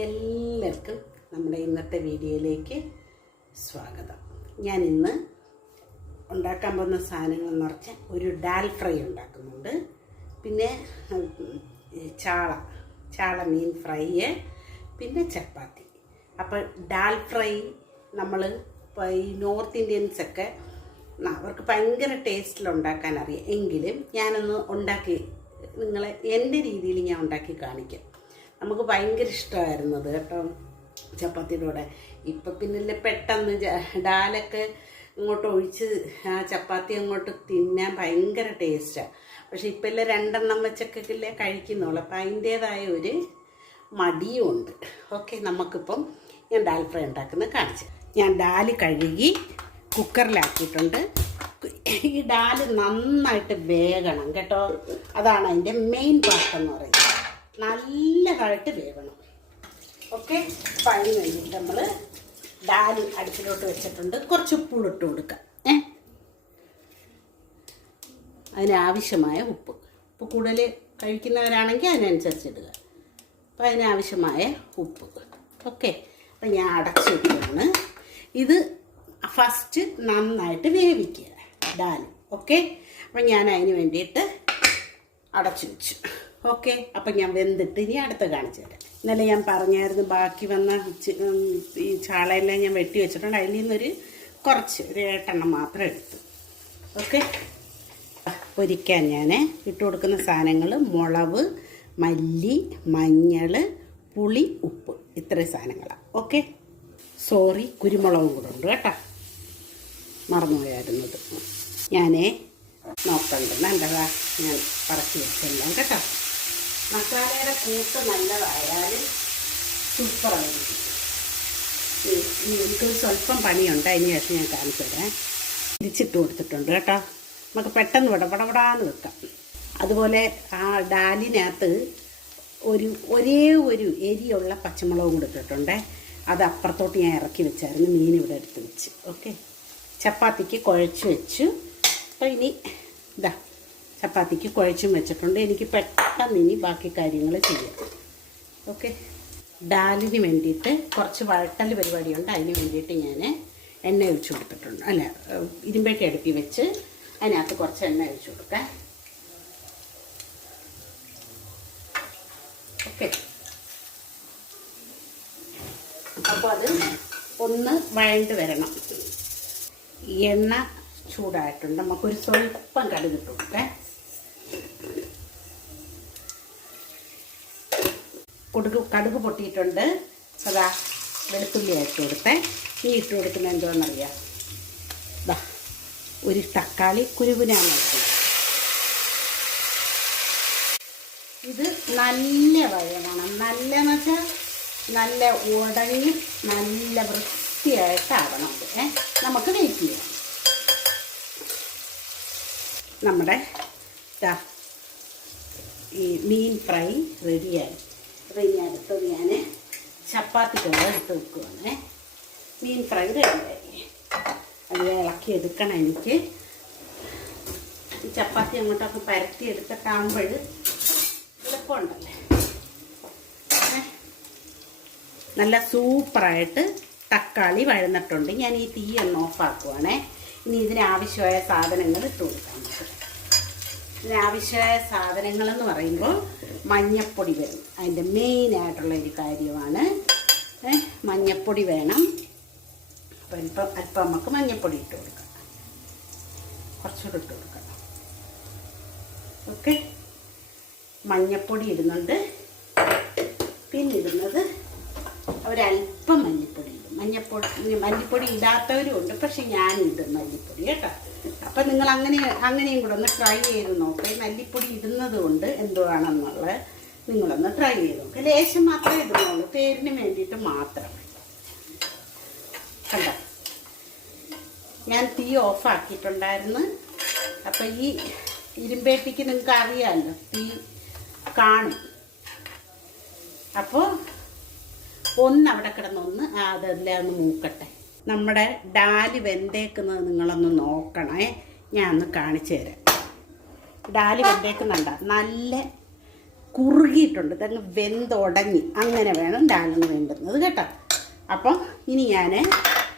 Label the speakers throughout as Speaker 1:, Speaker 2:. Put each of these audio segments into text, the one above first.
Speaker 1: എല്ലാവർക്കും നമ്മുടെ ഇന്നത്തെ വീഡിയോയിലേക്ക് സ്വാഗതം. ഞാൻ ഇന്ന് ഉണ്ടാക്കാൻ പോകുന്ന സാധനങ്ങൾ എന്ന് പറഞ്ഞാൽ ഒരു ഡാൽ ഫ്രൈ ഉണ്ടാക്കുന്നുണ്ട്. പിന്നെ ചാള ചാള മീൻ ഫ്രൈ പിന്നെ ചപ്പാത്തി. അപ്പോൾ ഡാൽ ഫ്രൈ നമ്മൾ ഈ നോർത്ത് ഇന്ത്യൻസൊക്കെ അവർക്ക് ഭയങ്കര ടേസ്റ്റിൽ ഉണ്ടാക്കാൻ അറിയാം. എങ്കിലും ഞാനൊന്ന് ഉണ്ടാക്കി നിങ്ങളെ എന്റെ രീതിയിൽ ഞാൻ ഉണ്ടാക്കി കാണിക്കാം. നമുക്ക് ഭയങ്കര ഇഷ്ടമായിരുന്നു അത് കേട്ടോ ചപ്പാത്തിയുടെ കൂടെ ഇപ്പം പിന്നെ പെട്ടെന്ന് ഡാലൊക്കെ ഇങ്ങോട്ട് ഒഴിച്ച് ആ ചപ്പാത്തി അങ്ങോട്ട് തിന്നാൻ ഭയങ്കര ടേസ്റ്റാണ് പക്ഷെ ഇപ്പം എല്ലാം രണ്ടെണ്ണം വെച്ചൊക്കെ ഇല്ലേ കഴിക്കുന്നുള്ളൂ. അപ്പം അതിന്റേതായ ഒരു മടിയും ഉണ്ട്. ഓക്കെ നമുക്കിപ്പം ഞാൻ ഡാൽ ഫ്രൈ ഉണ്ടാക്കുന്നത് കാണിച്ചു ഞാൻ ഡാൽ കഴുകി കുക്കറിലാക്കിയിട്ടുണ്ട്. ഈ ഡാൽ നന്നായിട്ട് വേകണം കേട്ടോ. അതാണ് അതിന്റെ മെയിൻ പാർട്ട് എന്ന് പറയുന്നത്. നല്ലതായിട്ട് വേവണം. ഓക്കെ അപ്പം വേണ്ടിയിട്ട് നമ്മൾ ഡാൽ അടുപ്പിലോട്ട് വെച്ചിട്ടുണ്ട്. കുറച്ച് ഉപ്പുളിട്ട് കൊടുക്കാം. ഏ? അതിനാവശ്യമായ ഉപ്പ്. ഉപ്പ് കൂടുതൽ കഴിക്കുന്നവരാണെങ്കിൽ അതിനനുസരിച്ച് ഇടുക. അപ്പോൾ അതിനാവശ്യമായ ഉപ്പ്. ഓക്കെ അപ്പം ഞാൻ അടച്ച് വെക്കുകയാണ്. ഇത് ഫസ്റ്റ് നന്നായിട്ട് വേവിക്കുക. ഡാൽ ഓക്കെ അപ്പം ഞാൻ അതിന് വേണ്ടിയിട്ട് അടച്ചു വെച്ചു. ഓക്കെ അപ്പം ഞാൻ വെന്തിട്ട് ഇനി അടുത്ത് കാണിച്ചു തരാം. ഇന്നലെ ഞാൻ പറഞ്ഞായിരുന്നു ബാക്കി വന്ന ഈ ചാളയെല്ലാം ഞാൻ വെട്ടി വെച്ചിട്ടുണ്ട്. അതിൽ നിന്നൊരു കുറച്ച് ഒരു ഏട്ടെണ്ണം മാത്രം എടുത്തു. ഓക്കെ? പൊരിക്കാൻ ഞാൻ ഇട്ട് കൊടുക്കുന്ന സാധനങ്ങൾ മുളവ് മല്ലി മഞ്ഞൾ പുളി ഉപ്പ്. ഇത്രയും സാധനങ്ങളാണ് ഓക്കെ? സോറി കുരുമുളകും കൂടെ ഉണ്ട് കേട്ടോ. മറന്നുപോയായിരുന്നത് ഞാൻ നോക്കണ്ടെന്ന് എന്റെതാ ഞാൻ പറക്കി വെച്ചെല്ലാം കേട്ടോ. മസാലയുടെ കൂട്ട് നല്ലതായാലും സൂപ്പറായിരിക്കും ഈ- ഈ എനിക്ക് സ്വല്പം പണിയുണ്ട് അതിന് ശേഷം ഞാൻ കാണിച്ചു തരാം. തിരിച്ചിട്ട് കൊടുത്തിട്ടുണ്ട് കേട്ടോ. നമുക്ക് പെട്ടെന്ന് വിടപടപടാന്ന് വെക്കാം. അതുപോലെ ആ ഡാലിനകത്ത് ഒരു ഒരേ ഒരു എരിയുള്ള പച്ചമുളകും കൂടെ ഇട്ടിട്ടുണ്ട്. അത് അപ്പുറത്തോട്ട് ഞാൻ ഇറക്കി വെച്ചായിരുന്നു മീൻ ഇവിടെ എടുത്ത് വെച്ച്. ഓക്കെ? ചപ്പാത്തിക്ക് കുഴച്ച് വെച്ചു. അപ്പോൾ ഇനി ഇതാ ചപ്പാത്തിക്ക് കുഴച്ചും വെച്ചിട്ടുണ്ട്. എനിക്ക് പെട്ടെന്ന് ഇനി ബാക്കി കാര്യങ്ങൾ ചെയ്യാം. ഓക്കെ ഡാലിന് വേണ്ടിയിട്ട് കുറച്ച് വഴട്ടൽ പരിപാടിയുണ്ട്. അതിന് വേണ്ടിയിട്ട് ഞാൻ എണ്ണ ഒഴിച്ചു കൊടുത്തിട്ടുണ്ട്. അല്ല ഇരുമ്പേട്ടി അടുപ്പി വെച്ച് അതിനകത്ത് കുറച്ച് എണ്ണ ഒഴിച്ചു കൊടുക്കാം. ഓക്കെ അപ്പോൾ അത് ഒന്ന് വഴണ്ട് വരണം. എണ്ണ ചൂടായിട്ടുണ്ട്. നമുക്കൊരു സ്വല്പം കടുകിട്ട് കൊടുക്കേ. കൊടുക്ക് കടുക് പൊട്ടിയിട്ടുണ്ട്. സദാ വെളുത്തുള്ളി ഇട്ട് കൊടുത്തേ. ഈ ഇട്ട് കൊടുക്കുന്ന എന്തോന്നറിയാം ദാ ഒരു തക്കാളി വെക്കുന്നത് ഇത് നല്ല വഴണം നല്ല വെച്ചാൽ നല്ല ഉടങ്ങി നല്ല വൃത്തിയായിട്ടാവണം. ഏ നമുക്ക് വെയിറ്റ് ചെയ്യാം. നമ്മുടെ ഈ മീൻ ഫ്രൈ റെഡിയായി അപ്പോൾ ഇനി അടുത്തത് ഞാൻ ചപ്പാത്തിക്കുള്ള എടുത്ത് വെക്കുവാണ്. മീൻ ഫ്രൈ റെഡിയായി അത് ഇളക്കി എടുക്കണം എനിക്ക്. ഈ ചപ്പാത്തി അങ്ങോട്ടൊക്കെ പരത്തി എടുത്തിട്ടാകുമ്പോൾ എളുപ്പമുണ്ടല്ലേ? നല്ല സൂപ്പറായിട്ട് തക്കാളി വഴന്നിട്ടുണ്ട്. ഞാൻ ഈ തീ ഒന്ന് ഓഫാക്കുവാണേ. ഇനി ഇതിനാവശ്യമായ സാധനങ്ങൾ ഇട്ട് കൊടുക്കാം. നമുക്ക് ഇതിനാവശ്യമായ സാധനങ്ങൾ എന്ന് പറയുമ്പോൾ മഞ്ഞപ്പൊടി വരും അതിന്റെ മെയിൻ ആയിട്ടുള്ള ഒരു കാര്യമാണ്. മഞ്ഞപ്പൊടി വേണം. അപ്പം ഇപ്പം അല്പം നമുക്ക് മഞ്ഞപ്പൊടി ഇട്ട് കൊടുക്കാം. കുറച്ചുകൂടെ ഇട്ട് കൊടുക്കാം. ഓക്കെ? മഞ്ഞപ്പൊടി ഇടുന്നുണ്ട്. പിന്നെ ഇടുന്നത് ഒരല്പം മഞ്ഞപ്പൊടി ഇടും. മഞ്ഞപ്പൊടി മല്ലിപ്പൊടി ഇടാത്തവരും ഉണ്ട്. പക്ഷെ ഞാൻ ഇടും കേട്ടോ. അപ്പം നിങ്ങൾ അങ്ങനെ അങ്ങനെയും കൂടെ ഒന്ന് ട്രൈ ചെയ്ത് നോക്കേ. മല്ലിപ്പൊടി ഇടുന്നത് കൊണ്ട് എന്തുവാണെന്നുള്ളത് നിങ്ങളൊന്ന് ട്രൈ ചെയ്ത് നോക്കുക ലേശം മാത്രമേ ഇടുന്നുള്ളൂ. പേരിന് വേണ്ടിയിട്ട് മാത്രം. കണ്ട? ഞാൻ തീ ഓഫാക്കിയിട്ടുണ്ടായിരുന്നു അപ്പം ഈ ഇരുമ്പേട്ടിക്ക് നിങ്ങൾക്ക് അറിയാമല്ലോ തീ കാണും. അപ്പോൾ ഒന്ന് അവിടെ കിടന്നൊന്ന് അതെല്ലാം ഒന്ന് മൂക്കട്ടെ. നമ്മുടെ ഡാൽ വെന്തേക്കുന്നത് നിങ്ങളൊന്ന് നോക്കണേ. ഞാൻ ഒന്ന് കാണിച്ചു തരാം. ഡാൽ വെന്തേക്കുന്നുണ്ട. നല്ല കുറുകിയിട്ടുണ്ട്. ഇതങ്ങ് വെന്തുടങ്ങി. അങ്ങനെ വേണം ഡാലിന് വേണ്ടുന്നത് കേട്ടോ. അപ്പം ഇനി ഞാൻ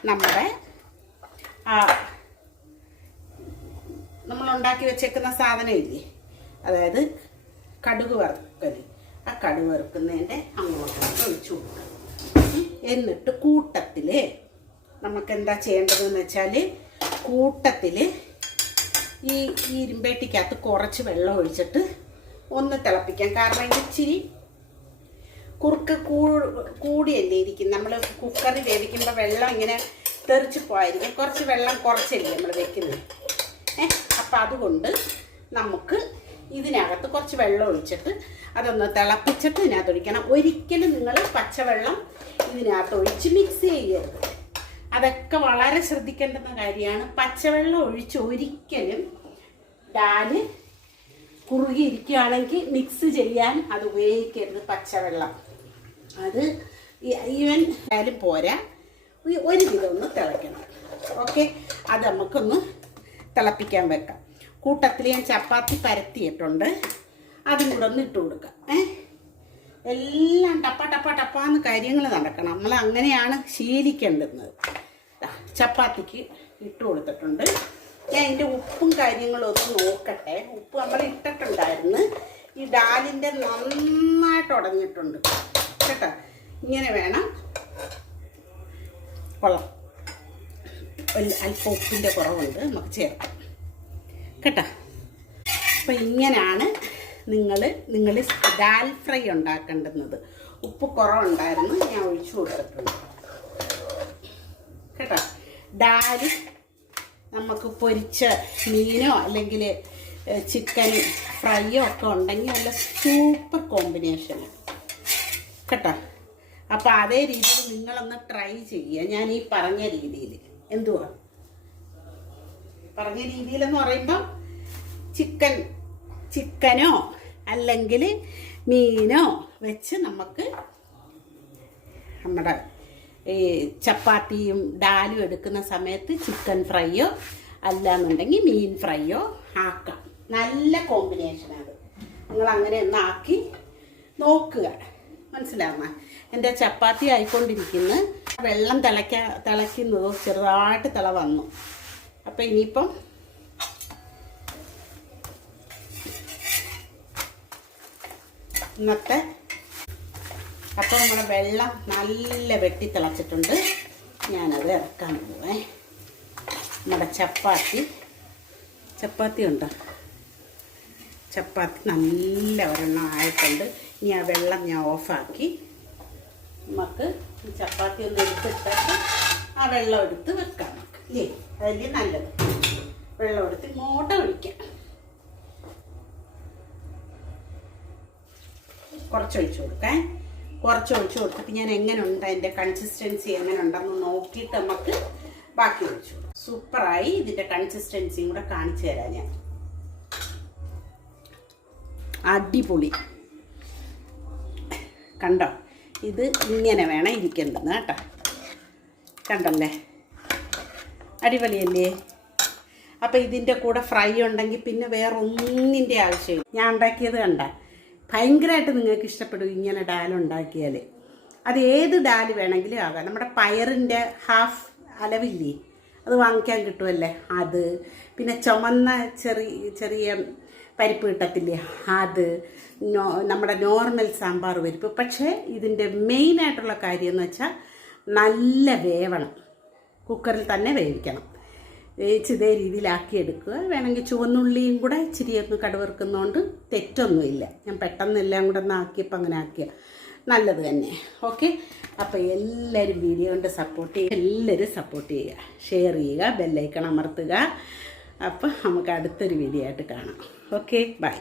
Speaker 1: നമ്മുടെ നമ്മൾ ഉണ്ടാക്കി വെച്ചേക്കുന്ന സാധനം ഇല്ലേ അതായത് കടുക് വറുക്കൽ ആ കടുക് വറുക്കുന്നതിന്റെ അങ്ങോട്ട് ഒഴിച്ചു കൊടുക്കുക. എന്നിട്ട് കൂട്ടത്തിൽ നമുക്ക് എന്താ ചെയ്യേണ്ടതെന്ന് വെച്ചാൽ കൂട്ടത്തിൽ ഈ ഈ ഇരുമ്പേട്ടിക്കകത്ത് കുറച്ച് വെള്ളം ഒഴിച്ചിട്ട് ഒന്ന് തിളപ്പിക്കാം. കാരണം ഇച്ചിരി കുറുക്ക് കൂടിയല്ലേ ഇരിക്കും നമ്മൾ കുക്കറിൽ വേവിക്കുമ്പോൾ വെള്ളം ഇങ്ങനെ തെറിച്ച് പോയിരിക്കും കുറച്ച് വെള്ളം കുറച്ചല്ലേ നമ്മൾ വെക്കുന്നത് ഏ അപ്പം അതുകൊണ്ട് നമുക്ക് ഇതിനകത്ത് കുറച്ച് വെള്ളം ഒഴിച്ചിട്ട് അതൊന്ന് തിളപ്പിച്ചിട്ട് ഇതിനകത്ത് ഒഴിക്കണം. ഒരിക്കലും നിങ്ങൾ പച്ചവെള്ളം ഇതിനകത്ത് ഒഴിച്ച് മിക്സ് ചെയ്യരുത്. അതൊക്കെ വളരെ ശ്രദ്ധിക്കേണ്ടുന്ന കാര്യമാണ്. പച്ചവെള്ളം ഒഴിച്ച് ഒരിക്കലും ഡാൽ കുറുകിയിരിക്കുകയാണെങ്കിൽ മിക്സ് ചെയ്യാൻ അത് ഉപയോഗിക്കരുത് പച്ചവെള്ളം. അത് ഈവൻ ആയാലും പോരാ. ഒരു വിധം ഒന്ന് തിളയ്ക്കണം. ഓക്കെ? അത് നമുക്കൊന്ന് തിളപ്പിക്കാൻ വെക്കാം. കൂട്ടത്തിൽ ഞാൻ ചപ്പാത്തി പരത്തിയിട്ടുണ്ട്. അതും കൂടെ ഒന്ന് ഇട്ട് കൊടുക്കാം. എല്ലാം ടപ്പ ടപ്പ ടപ്പാന്ന് കാര്യങ്ങൾ നടക്കണം. നമ്മൾ അങ്ങനെയാണ് ശീലിക്കേണ്ടുന്നത്. ചപ്പാത്തിക്ക് ഇട്ട് കൊടുത്തിട്ടുണ്ട്. ഞാൻ അതിന്റെ ഉപ്പും കാര്യങ്ങളും ഒന്ന് നോക്കട്ടെ. ഉപ്പ് നമ്മൾ ഇട്ടിട്ടുണ്ടായിരുന്നു. ഈ ഡാലിന്റെ നന്നായിട്ട് ഉടഞ്ഞിട്ടുണ്ട്. കേട്ടോ? ഇങ്ങനെ വേണം. കൊള്ളാം. അല്പം ഉപ്പിന്റെ കുറവുണ്ട്. നമുക്ക് ചേർക്കാം. കേട്ടോ? അപ്പം ഇങ്ങനെയാണ് നിങ്ങൾ നിങ്ങൾ ദാൽ ഫ്രൈ ഉണ്ടാക്കേണ്ടുന്നത്. ഉപ്പ് കുറവുണ്ടായിരുന്നു. ഞാൻ ഒഴിച്ചു കൊടുത്തിട്ടുണ്ട്. ഡാൽ നമുക്ക് പൊരിച്ച മീനോ അല്ലെങ്കിൽ ചിക്കൻ ഫ്രൈയോ ഒക്കെ ഉണ്ടെങ്കിൽ നല്ല സൂപ്പർ കോമ്പിനേഷൻ. കേട്ടോ? അപ്പോൾ അതേ രീതിയിൽ നിങ്ങളൊന്ന് ട്രൈ ചെയ്യുക. ഞാൻ ഈ പറഞ്ഞ രീതിയിൽ എന്തുവാ? പറഞ്ഞ രീതിയിലെന്ന് പറയുമ്പം ചിക്കൻ ചിക്കനോ അല്ലെങ്കിൽ മീനോ വെച്ച് നമുക്ക് നമ്മുടെ ചപ്പാത്തിയും ഡാലും എടുക്കുന്ന സമയത്ത് ചിക്കൻ ഫ്രൈയോ അല്ലാന്നുണ്ടെങ്കിൽ മീൻ ഫ്രൈയോ ആക്കാം. നല്ല കോമ്പിനേഷനാണ് നിങ്ങൾ അങ്ങനെ ഒന്ന് ആക്കി നോക്കുക. മനസ്സിലാവുന്ന? എന്റെ ചപ്പാത്തി ആയിക്കൊണ്ടിരിക്കുന്ന. വെള്ളം തിളയ്ക്ക തിളയ്ക്കുന്നതോ ചെറുതായിട്ട് തിള വന്നു. അപ്പം ഇനിയിപ്പം ഇന്നത്തെ അപ്പോൾ നമ്മുടെ വെള്ളം നല്ല വെട്ടി തിളച്ചിട്ടുണ്ട്. ഞാനത് ഇറക്കാൻ പോവേ. നമ്മുടെ ചപ്പാത്തി. ചപ്പാത്തി ഉണ്ടോ? ചപ്പാത്തി നല്ല ഒരെണ്ണം ആയിട്ടുണ്ട്. ഇനി ആ വെള്ളം ഞാൻ ഓഫാക്കി. നമുക്ക് ചപ്പാത്തി ഒന്ന് എടുത്തിട്ടിട്ട് ആ വെള്ളം എടുത്ത് വെക്കാം നമുക്ക്. ഇല്ലേ? അതല്ലേ നല്ലത്. വെള്ളം എടുത്ത് ഇങ്ങോട്ട് ഒഴിക്കാം. കുറച്ച് ഒഴിച്ചു കൊടുക്കാൻ കുറച്ച് ഒഴിച്ചു കൊടുത്തിട്ട് ഞാൻ എങ്ങനെ ഉണ്ട് അതിന്റെ കൺസിസ്റ്റൻസി എങ്ങനെ ഉണ്ടെന്ന് നോക്കിയിട്ട് നമുക്ക് ബാക്കി ഒഴിച്ചു സൂപ്പറായി ഇതിന്റെ കൺസിസ്റ്റൻസിയും കൂടെ കാണിച്ചു തരാം ഞാൻ. അടിപൊളി. കണ്ടോ? ഇത് ഇങ്ങനെ വേണം ഇരിക്കേണ്ടത് കേട്ടോ. കണ്ടല്ലേ? അടിപൊളിയല്ലേ? അപ്പം ഇതിന്റെ കൂടെ ഫ്രൈ ഉണ്ടെങ്കിൽ പിന്നെ വേറെ ഒന്നിന്റെ ആവശ്യമില്ല. ഞാൻ ഉണ്ടാക്കിയത് കണ്ട? ഭയങ്കരമായിട്ട് നിങ്ങൾക്ക് ഇഷ്ടപ്പെടും ഇങ്ങനെ ഡാൽ ഉണ്ടാക്കിയാൽ അത് ഏത് ഡാൽ വേണമെങ്കിലും ആകാം. നമ്മുടെ പയറിന്റെ ഹാഫ് അലവില്ലേ അത് വാങ്ങിക്കാൻ കിട്ടുമല്ലേ അത്. പിന്നെ ചുമന്ന ചെറിയ ചെറിയ പരിപ്പ് കിട്ടത്തില്ലേ? അത്. നമ്മുടെ നോർമൽ സാമ്പാർ പരിപ്പ്. പക്ഷേ ഇതിന്റെ മെയിനായിട്ടുള്ള കാര്യം എന്ന് വെച്ചാൽ നല്ല വേവണം. കുക്കറിൽ തന്നെ വേവിക്കണം. ഇതേ രീതിയിലാക്കി എടുക്കുക വേണമെങ്കിൽ ചുവന്നുള്ളിയും കൂടെ ഇച്ചിരി കടുവറുക്കുന്നതുകൊണ്ട് തെറ്റൊന്നുമില്ല. ഞാൻ പെട്ടെന്ന് എല്ലാം കൂടെ ഒന്ന് ആക്കിയപ്പോൾ അങ്ങനെ ആക്കിയ നല്ലത് തന്നെ. ഓക്കെ? അപ്പോൾ എല്ലാവരും വീഡിയോ കൊണ്ട് സപ്പോർട്ട് ചെയ്യുക. എല്ലാവരും സപ്പോർട്ട് ചെയ്യുക. ഷെയർ ചെയ്യുക ബെല്ലൈക്കൺ അമർത്തുക. അപ്പോൾ നമുക്ക് അടുത്തൊരു വീഡിയോ ആയിട്ട് കാണാം. ഓക്കെ? ബൈ